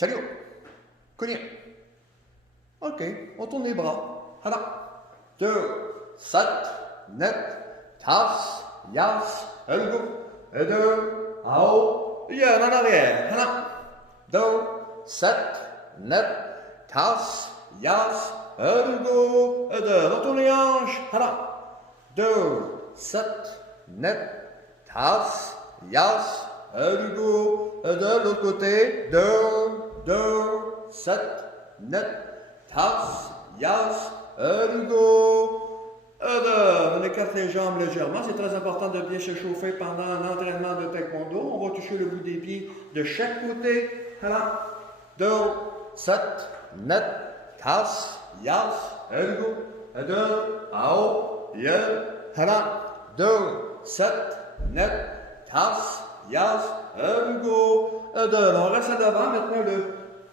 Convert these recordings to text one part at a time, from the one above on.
Salut. Cogné. Ok, on tourne les bras. Hala. 2, 7, net, tas, yas, elgo, et 2, en haut, et en arrière. Hala. 2, 7, net, tas, yas, elgo, et 2. Retourne les hanches. Hala. 2, 7, net, tas, yas, elgo, et 2. L'autre côté. 2, 7, net, tas, yas, ergo. On écarte les jambes légèrement. C'est très important de bien se chauffer pendant un entraînement de taekwondo. On va toucher le bout des pieds de chaque côté. 2, 7, net, tas, yas, ergo. 2, en haut, bien. 2, 7, net, tas, yas, ergo. 2. On reste à l'avant. Maintenant,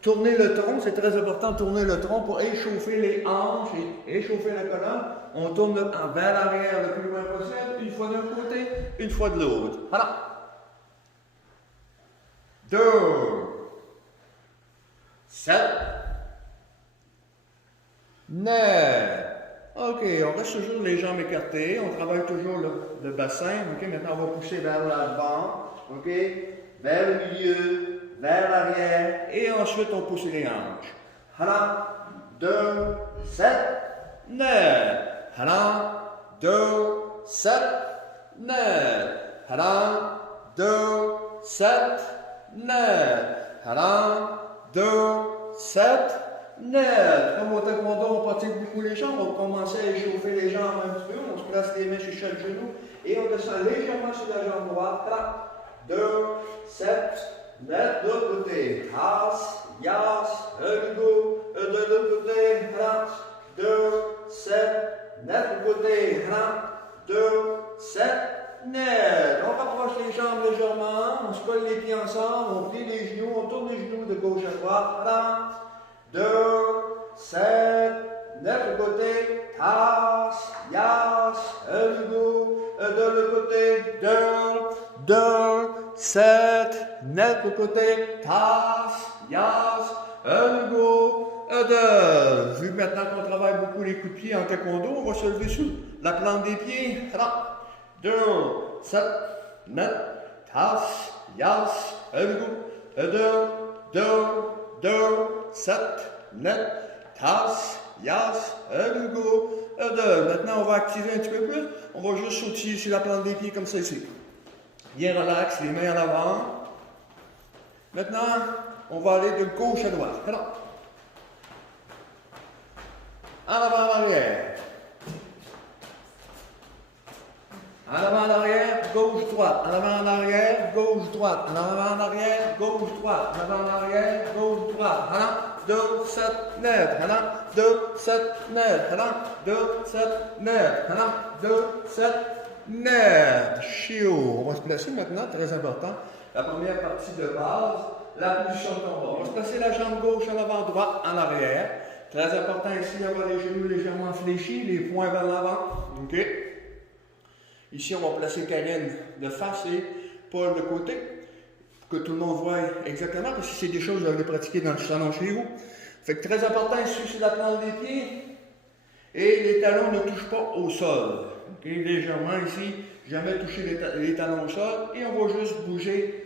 tourner le tronc. C'est très important de tourner le tronc pour échauffer les hanches et échauffer la colonne. On tourne vers l'arrière le plus loin possible. Une fois d'un côté, une fois de l'autre. Voilà. 2, 7, 9. OK, on reste toujours les jambes écartées. On travaille toujours le bassin. OK, maintenant on va pousser vers l'avant. OK, vers le milieu, vers l'arrière. Et ensuite on pousse les hanches. Hala, 2, 7, 9. Hala, 2, 7, 9. Hala, 2, 7, 9. Hala, 2, 7, 9. Comme au taekwondo, on pratique beaucoup les jambes. On va commencer à échauffer les jambes un petit peu. On se place les mains sur chaque genou. Et on descend légèrement sur la jambe droite. Hala, 2, 7, 9. De l'autre côté. Tas, yas, ergo. De l'autre côté. Hala, 2, 7, 9. De côté. Hala, 2, 7, 9. On rapproche les jambes légèrement. On se colle les pieds ensemble. On plie les genoux. On tourne les genoux de gauche à droite. Hala, 2, 7, 9. De côté. Tas, yas, ergo. De l'autre côté. 2, 7, 9. De côté. Tas, yas, ergo. Vu maintenant qu'on travaille beaucoup les coups de pied en taekwondo, on va se lever sous la plante des pieds. 2, 7, 9, tas, yas, ergo. 2, 7, 9, tas, yas, ergo. Maintenant, on va activer un petit peu plus. On va juste sautiller sur la plante des pieds comme ça ici. Bien relax, les mains en avant. Maintenant, on va aller de gauche à droite. En avant, en arrière. En avant, en arrière, gauche, droite. En avant, en arrière, gauche, droite. En avant, en arrière, gauche, droite. En avant, en arrière, gauche, droite. Allant, 2, 7, 9. Allant, 2, 7, 9. Allant, 2, 7, 9. Allant, 2, 7, 9. Chiot. On va se placer maintenant, très important. La première partie de base, la position de combat. On va se placer la jambe gauche en avant, droite, en arrière. Très important ici d'avoir les genoux légèrement fléchis, les poings vers l'avant. OK? Ici, on va placer Karine de face et Paul de côté, pour que tout le monde voit exactement, parce que c'est des choses que vous allez pratiquer dans le salon chez vous. Fait que très important ici, c'est la plante des pieds. Et les talons ne touchent pas au sol. OK? Légèrement ici, jamais toucher les talons au sol. Et on va juste bouger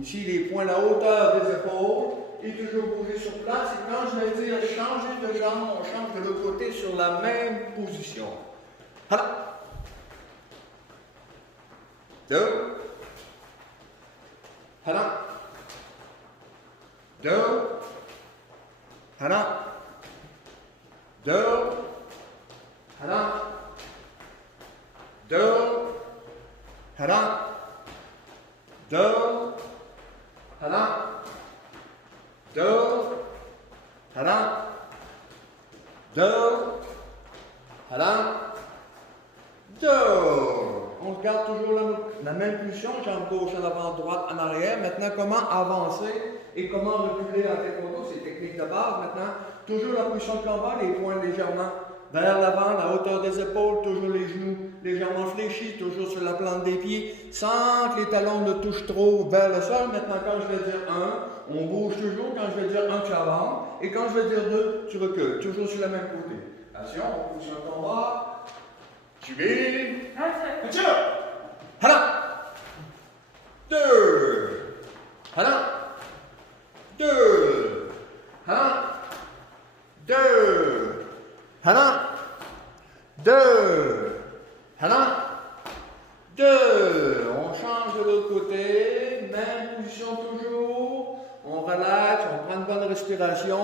ici les poings à la hauteur des épaules. Et toujours bouger sur place. Et quand je vais dire changer de jambe, on change de l'autre côté sur la même position. Voilà. 2. Voilà. 2. Voilà. 2. Voilà. 2. Voilà. 2. Voilà. 2, hala, 2, hala, 2. On garde toujours la même position, jambe gauche en avant, droite en arrière. Maintenant, comment avancer et comment reculer en taekwondo, c'est technique de base. Maintenant, toujours la position de combat, les poings légèrement vers l'avant, la hauteur des épaules, toujours les genoux légèrement fléchis, toujours sur la plante des pieds, sans que les talons ne touchent trop vers le sol. Maintenant, quand je vais dire 1, on bouge toujours. Quand je vais dire 1, tu avances. Et quand je vais dire 2, tu recules. Toujours sur le même côté. Attention, on pousse un combat. Tu vis. Attention. Hala. 2. Hala. 2. Hala. 2. Hala. 2. Hala. 2. On change de l'autre côté. Même position toujours. On relaxe, on prend une bonne respiration.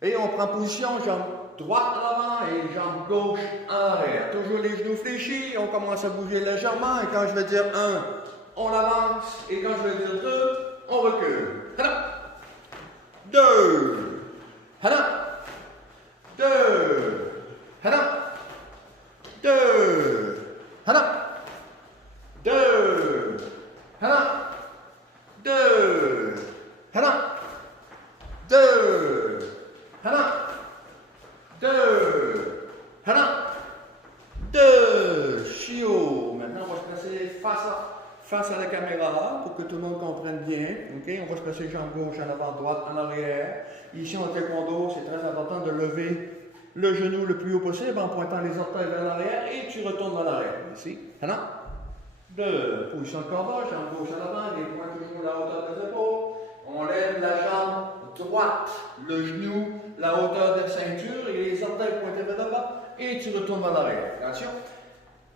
Et on prend position, jambe droite en avant et jambe gauche en arrière. Toujours les genoux fléchis. On commence à bouger légèrement. Et quand je vais dire 1, on avance. Et quand je vais dire 2, on recule. Hala. 2. Hala. 2. Hala. 2. Hala. 2. Hala. 2. Hala. 2. Hala. 2. Hala. 2. Chio. Maintenant, on va se placer face à la caméra pour que tout le monde comprenne bien. Okay? On va se placer jambe gauche en avant, droite en arrière. Ici, en taekwondo, c'est très important de lever le genou le plus haut possible en pointant les orteils vers l'arrière et tu retournes dans l'arrière. Ici. Hala. 2. Position de combat, jambe gauche en avant, les points toujours la hauteur des épaules. On lève la jambe droite, le genou, la hauteur de la ceinture et les orteils pointés vers le bas et tu retournes dans l'arrière. Attention.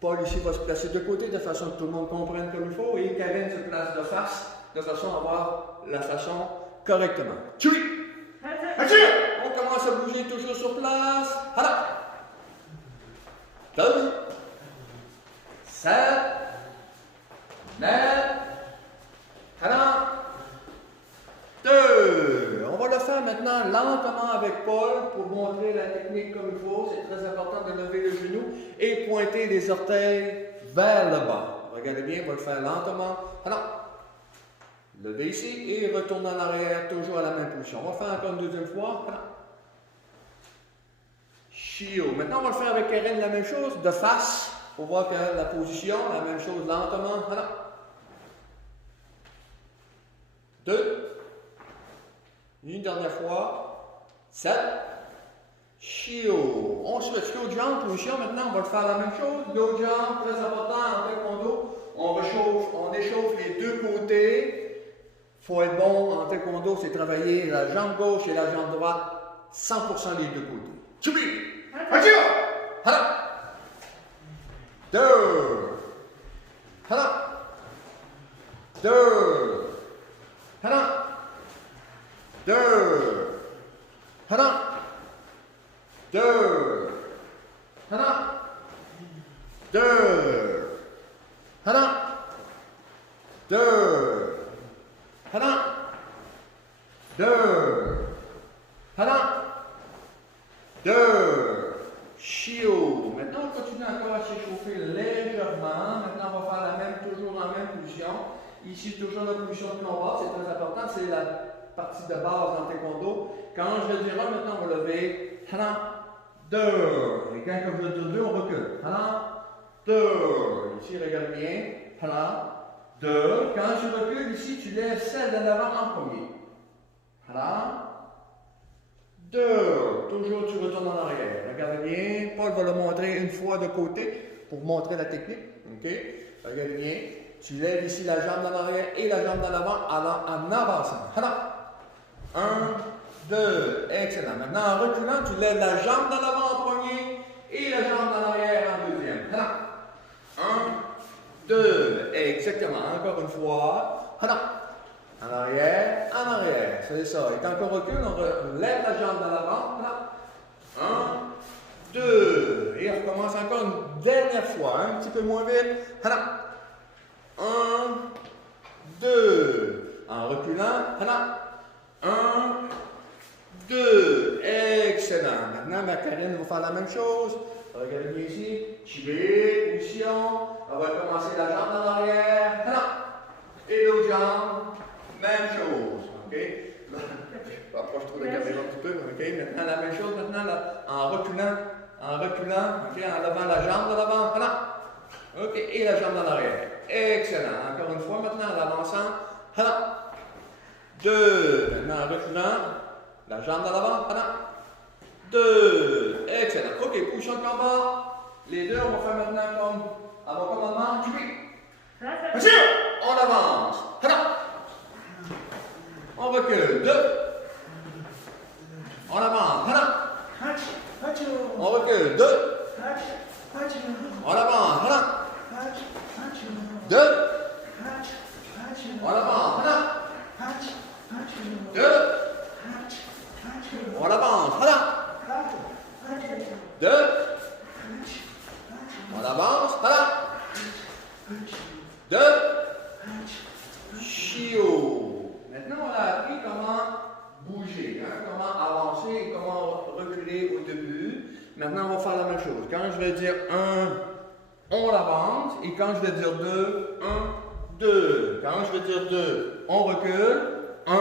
Paul ici va se placer de côté de façon que tout le monde comprenne comme il faut et Kevin se place de face de façon à avoir la façon correctement. Tchui! On commence à bouger toujours sur place. Hala! 2, 7, 9, hala! 2. On va le faire maintenant lentement avec Paul pour montrer la technique comme il faut. C'est très important de lever le genou et pointer les orteils vers le bas. Regardez bien, on va le faire lentement. Alors, levez ici et retourne en arrière, toujours à la même position. On va le faire encore une deuxième fois. Alors. Chio. Maintenant, on va le faire avec Karen la même chose, de face, pour voir que la position, la même chose lentement. Alors. 2. Une dernière fois. 7. Chio. On switch l'autre jambe, position. Maintenant, on va le faire la même chose. L'autre jambe, très important en taekwondo. On échauffe les deux côtés. Il faut être bon en taekwondo, c'est travailler la jambe gauche et la jambe droite, 100% les deux côtés. Chubi! Achio! Hala! 2. Hala! 2. Hala! 2. Hala! 2. Hala! 2. Hala! 2. Hala! 2. Hala! 2. Chio. Maintenant, on continue encore à s'échauffer légèrement. Maintenant, on va faire la même, toujours dans la même position. Ici, toujours la position de combat, c'est très important. C'est la partie de base en taekwondo. Quand je vais dire 1, maintenant, on va lever. Hala! 2. Et quand je vais dire 2, on recule. Hala! 2. Ici, regarde bien. Hala! 2. Quand je recule, ici, tu lèves celle de l'avant en premier. Hala! 2. Toujours, tu retournes en arrière. Regardez bien. Paul va le montrer une fois de côté pour montrer la technique. OK? Regardez bien. Tu lèves ici la jambe en arrière et la jambe en avant en avançant. Hala! 1, 2. Excellent. Maintenant, en reculant, tu lèves la jambe en avant en premier et la jambe en arrière en deuxième. Hala! 1, 2. Exactement. Encore une fois. Hala! En arrière, c'est ça. Et quand on recule, on lève la jambe dans l'avant. 1, 2. Et on recommence encore une dernière fois, un petit peu moins vite. 1, 2. En reculant. 1, 2. Excellent. Maintenant, ma Karine va faire la même chose. Regardez bien ici. Chibé, position. On va commencer la jambe en arrière. Et l'autre jambe. Même chose, ok? Je m'approche trop de la caméra un petit peu, ok? Maintenant, la même chose, maintenant, là, en reculant, ok? En levant la jambe de l'avant, voilà. Ok, et la jambe en arrière. Excellent. Encore une fois, maintenant, en avançant, voilà. 2. Maintenant, en reculant, la jambe de l'avant, pendant. 2. Excellent. OK, position de combat. Les deux, on va faire maintenant comme à mon commandement. Monsieur, on avance. On recule. 2. On avance. On recule. 2. On avance. 2. On avance. 2. On avance. 2. On avance. 2. Chiot. Maintenant, on a appris comment bouger, comment avancer et comment reculer au début. Maintenant, on va faire la même chose. Quand je vais dire 1, on avance. Et quand je vais dire 2, 1, 2. Quand je vais dire 2, on recule. 1,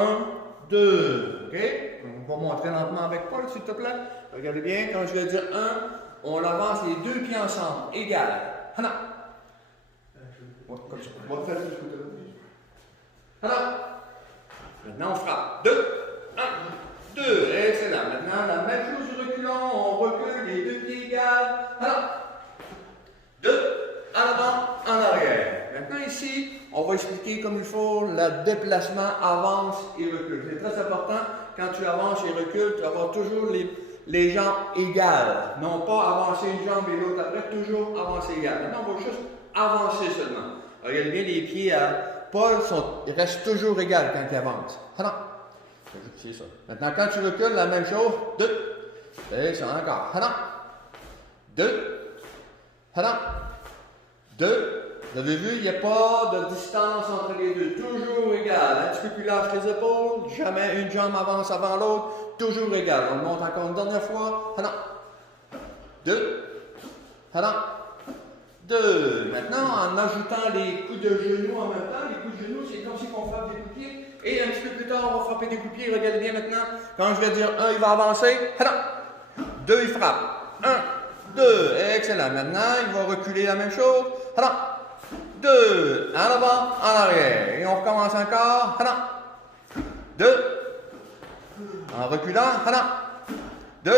2. OK? On va montrer lentement avec Paul, s'il te plaît. Regardez bien. Quand je vais dire 1, on avance les deux pieds ensemble. Égal. Hana. Comme ça. On va faire ça. Hana. Maintenant, on frappe. 2, 1, 2. Excellent. Maintenant, la même chose du reculant. On recule les deux pieds égales. Hana. 2, en avant, en arrière. Maintenant, ici, on va expliquer comme il faut le déplacement avance et recule. C'est très important. Quand tu avances et recules, tu vas avoir toujours les jambes égales. Non pas avancer une jambe et l'autre après, toujours avancer égales. Maintenant, on va juste avancer seulement. Regardez bien les pieds à Paul, ils restent toujours égaux quand ils avancent. C'est ça. Maintenant, quand tu recules, la même chose. 2. Et ça encore. 2. 2. Vous avez vu, il n'y a pas de distance entre les deux. Toujours égal. Un petit peu plus large les épaules. Jamais une jambe avance avant l'autre. Toujours égal. On le monte encore une dernière fois. 2. 2. Maintenant, en ajoutant les coups de genoux en même temps, les coups de genoux, c'est comme si on frappe des coups de pied. Et un petit peu plus tard, on va frapper des coups de pied. Regardez bien maintenant. Quand je vais dire 1, il va avancer. 2, il frappe. 1, 2. Excellent. Maintenant, il va reculer la même chose. 2. En avant, en arrière. Et on recommence encore. 2. En reculant. 2.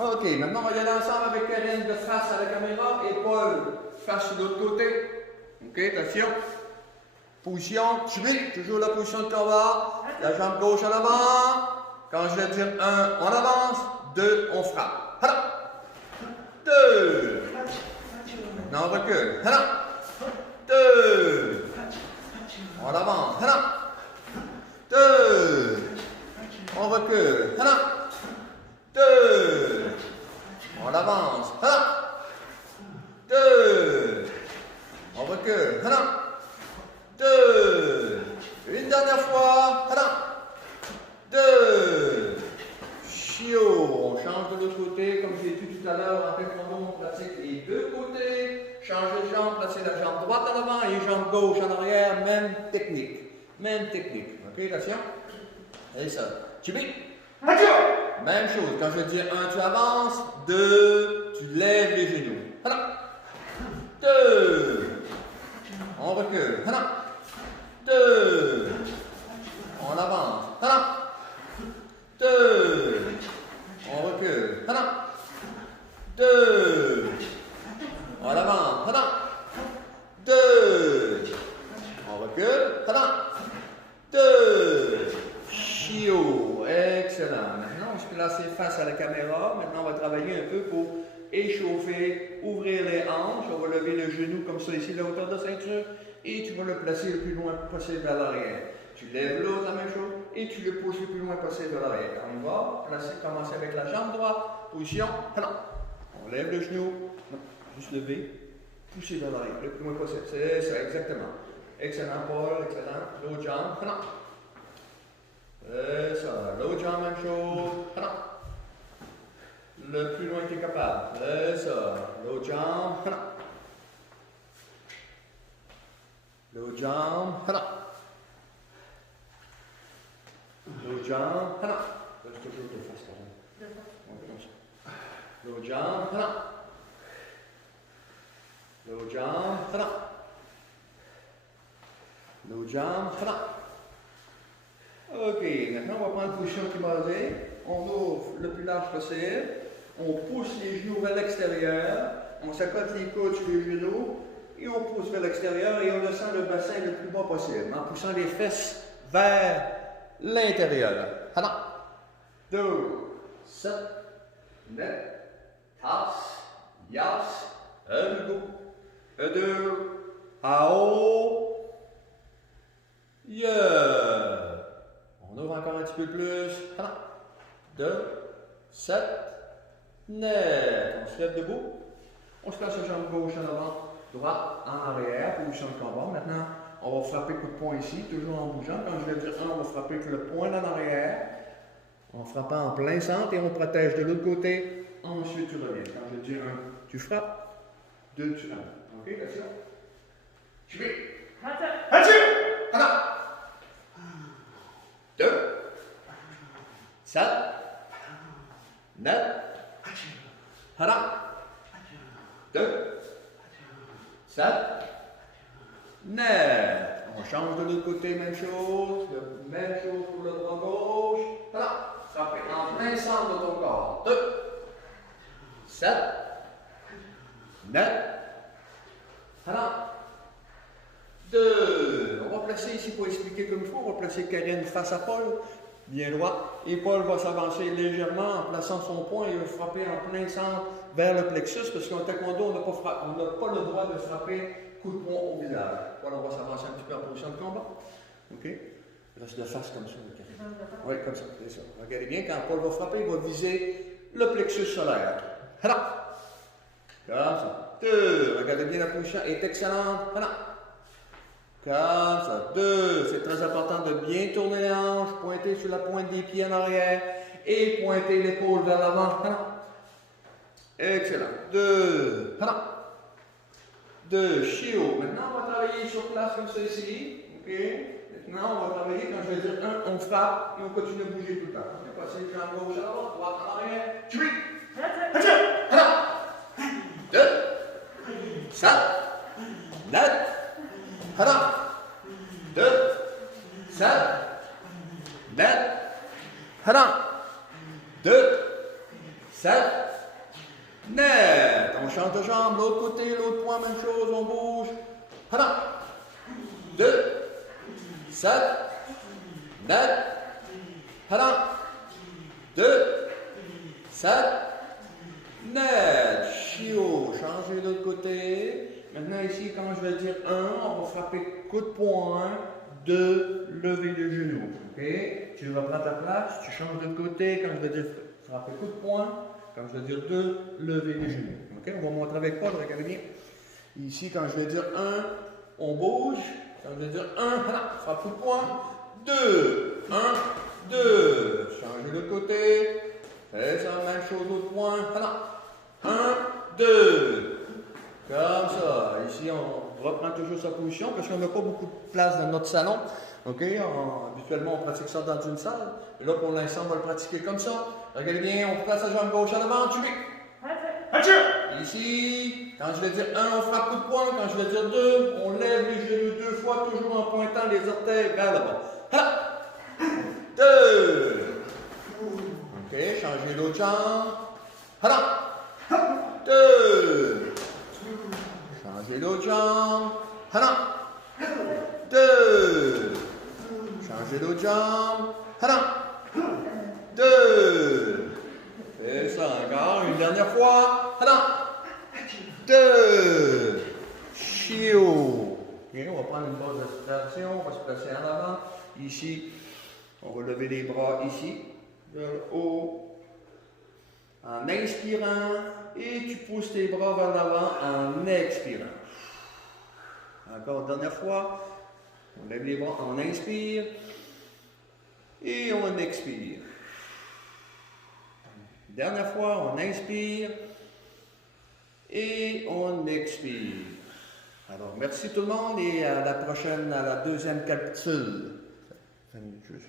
OK. Maintenant, on va y aller ensemble avec Karen de face à la caméra et Paul face de l'autre côté. OK, attention. Position, suivi. Toujours la position de combat. La jambe gauche en avant. Quand je vais dire 1, on avance. 2, on frappe. 2. Maintenant, on recule. 2. On avance. 2. On recule. 2. On avance. 2. On recule. 2. Une dernière fois. 2. Chiot. On change de l'autre côté, comme j'ai dit tout à l'heure. En taekwondo, on pratique les deux côtés. Changer de jambe, placer la jambe droite en avant et jambe gauche en arrière. Même technique. Même technique. OK, attention. Et ça. Chibi. Même chose. Quand je dis 1, tu avances. 2, tu lèves les genoux. 2. On recule. 2. On avance. 2. On recule. 2. On avance. 2. On recule. 2. Chiot. Excellent. Maintenant, on se place face à la caméra. Maintenant, on va travailler un peu pour échauffer, ouvrir les hanches. On va lever le genou comme ça ici, la hauteur de ceinture. Et tu vas le placer le plus loin possible vers l'arrière. Tu lèves l'autre, la même chose. Et tu le pousses le plus loin possible vers l'arrière. On va commencer avec la jambe droite. Position. On lève le genou. Juste lever. Pousser vers l'arrière le plus loin possible. C'est ça, exactement. Excellent, Paul. Excellent. L'autre jambe. C'est ça. L'autre jambe, même chose. Le plus loin que tu es capable. C'est ça. L'autre jambe. L'autre jambe. L'autre jambe. Reste toujours de face, quand même. Comme ça. L'autre jambe. L'autre jambe. L'autre jambe. OK, maintenant on va prendre position croisée. On ouvre le plus large possible. On pousse les genoux vers l'extérieur. On s'accote les coudes sur les genoux. Et on pousse vers l'extérieur et on descend le bassin le plus bas possible. En poussant les fesses vers l'intérieur. Alors, 2, 7, 9, tasse, yas, un go, un deux, ao, yeah. On ouvre encore un petit peu plus. 2, 7, 9. On se lève debout. On se place la jambe gauche en avant, droite en arrière, position de combat. Maintenant, on va frapper coup de poing ici, toujours en bougeant. Quand je vais dire 1, on va frapper avec le poing en arrière, en frappant en plein centre et on protège de l'autre côté. Ensuite, tu reviens. Quand je dis 1, tu frappes. 2, tu 1. OK, attention. Tu mets. Attention! Attends. 2, 7, 9, attends. 2, 7, 9. On change de l'autre côté, même chose. Même chose pour le bras gauche. Voilà. Frappez en plein centre de ton corps. 2, 7, 9. Voilà. 2. On va placer ici pour expliquer comme il faut. On va placer Karine face à Paul, bien droit. Et Paul va s'avancer légèrement en plaçant son poing et va frapper en plein centre vers le plexus, parce qu'en taekwondo, on n'a pas le droit de frapper coup de poing au visage. Voilà, on va s'avancer un petit peu en position de combat. OK? Reste de face comme ça, Karine. Oui, comme ça, c'est ça. Regardez bien, quand Paul va frapper, il va viser le plexus solaire. Voilà. Comme ça. 2. Regardez bien, la position est excellente. Voilà. Comme ça. 2. C'est très important de bien tourner les hanches, pointer sur la pointe des pieds en arrière et pointer l'épaule vers l'avant. Voilà. Excellent. 2. Voilà. 2. Shio. Maintenant, on va travailler sur place comme ça ici. OK? Maintenant, on va travailler, quand je vais dire 1, on frappe et on continue de bouger tout le temps. On va passer le jambe gauche à droite, droite en arrière. Tu vis. Voilà. 2. 7. 9. Voilà. 2. 7. 9. Voilà. 2. 7. 9. On change de jambe, l'autre côté, l'autre point, même chose, on bouge. Voilà. 2. 7. 9. Voilà. 2. 7. 9. Chio. Changez de l'autre côté. Maintenant, ici, quand je vais dire 1, on va frapper coup de poing, 2, lever le genou. OK? Tu vas prendre ta place, tu changes de l'autre côté. Quand je vais dire frapper coup de poing, quand je vais dire 2, lever les genoux. OK? On va montrer avec Paul, regardez bien. Ici, quand je vais dire 1, on bouge. Quand je vais dire 1, voilà, frappe coup de poing. 2, 1, 2. Changez de l'autre côté. Faites ça, même chose, l'autre point. Voilà. 1, 2. Comme ça. Ici, on reprend toujours sa position parce qu'on n'a pas beaucoup de place dans notre salon. OK? Habituellement, on pratique ça dans une salle. Et là, pour l'instant, on va le pratiquer comme ça. Regardez bien, on place la jambe gauche en avant, tu mets. Ici, quand je vais dire 1, on frappe coup de poing. Quand je vais dire 2, on lève les genoux 2 fois, toujours en pointant les orteils vers le bas. Voilà. 2. OK, changez l'autre jambe. Voilà. 2. Changez l'autre jambe. Voilà. 2. Changez l'autre jambe. Voilà. 2. Fais ça encore. Une dernière fois. Voilà. 2. Chio. OK, on va prendre une base de respiration. On va se placer en avant. Ici, on va lever les bras ici, vers le haut. En inspirant, et tu pousses tes bras vers l'avant en expirant. Encore une dernière fois. On lève les bras, on inspire et on expire. Dernière fois, on inspire et on expire. Alors, merci tout le monde et à la prochaine, à la deuxième capsule. 5 minutes juste.